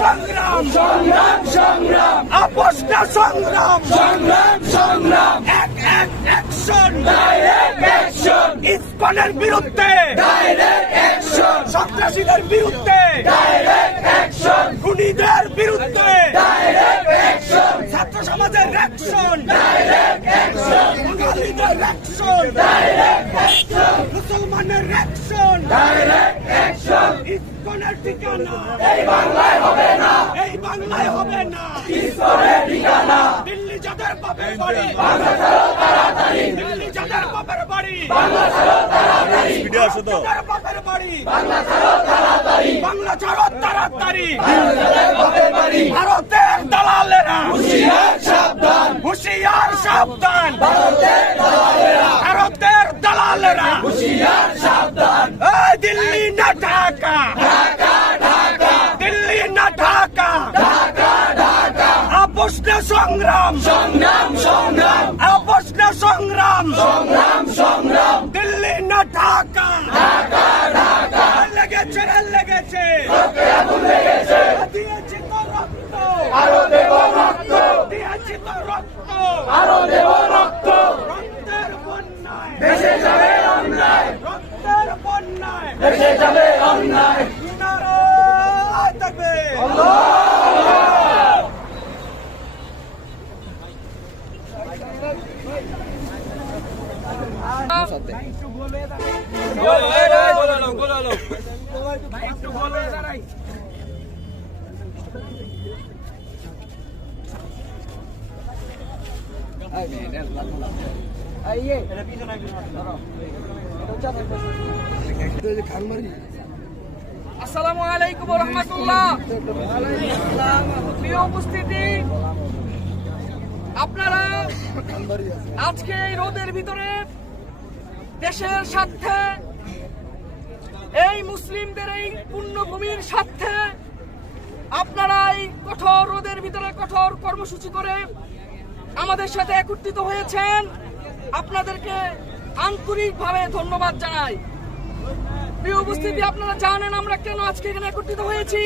সংগ্রাম সংগ্রাম সংগ্রাম আপোষ না সংগ্রাম সংগ্রাম সংগ্রাম এক এক অ্যাকশন ডাইরেক্ট অ্যাকশন ইসকনের বিরুদ্ধে ডাইরেক্ট অ্যাকশন সন্ত্রাসীদের বিরুদ্ধে ডাইরেক্ট অ্যাকশন খুনিদের বিরুদ্ধে ডাইরেক্ট অ্যাকশন ছাত্র সমাজের অ্যাকশন ডাইরেক্ট অ্যাকশন বাঙালিদের অ্যাকশন ডাইরেক্ট অ্যাকশন মুসলমানের অ্যাকশন ডাইরেক্ট অ্যাকশন ইসকনের ঠিকানা এই বাংলায় হবে না এই বাংলায় হবে না ইসকনের ঠিকানা দিল্লি যাদের বাপের বাড়ি বাংলা ছাড়ো তাড়াতাড়ি দিল্লি যাদের বাপের বাড়ি বাংলা ছাড়ো তাড়াতাড়ি ভিডিও আসো তো যাদের বাপের বাড়ি বাংলা ছাড়ো তাড়াতাড়ি বাংলা ছাড়ো তাড়াতাড়ি দিল্লি যাদের বাপের বাড়ি ভারতের দালালেরা হুঁশিয়ার সাবধান হুঁশিয়ার সাবধান ভারতের দালালেরা ভারতের দালালেরা হুঁশিয়ার সাবধান এই দিল্লি না ঢাকা ঢাকা ঢাকা দিল্লি না ঢাকা ঢাকা ঢাকা আপোষ না সংগ্রাম সংগ্রাম সংগ্রাম আপোষ না সংগ্রাম সংগ্রাম সংগ্রাম দিল্লি না ঢাকা ঢাকা ঢাকা লেগেছে লেগেছে আগুন লেগেছে দিয়েছি তো রক্ত আরো দেব রক্ত দিয়েছি তো রক্ত আরো দেব রক্ত রক্তের বন্যায় ভেসে যাবে অন্যায় রক্তের বন্যায় ভেসে যাবে অন্যায় নারায় তাকবীর আল্লাহ আসসালামু আলাইকুম ওয়া রাহমাতুল্লাহ। প্রিয় উপস্থিতি, আপনারা আজকে এই রোদের ভিতরে দেশের স্বার্থে এই মুসলিমদের এই পুণ্যভূমির স্বার্থে আপনারা এই কঠোর রোদের ভিতরে কঠোর কর্মসূচি করে আমাদের সাথে একত্রিত হয়েছেন। আপনাদেরকে আন্তরিকভাবে ধন্যবাদ জানাই। প্রিয় উপস্থিতি, আপনারা জানেন আমরা কেন আজকে এখানে একত্রিত হয়েছি।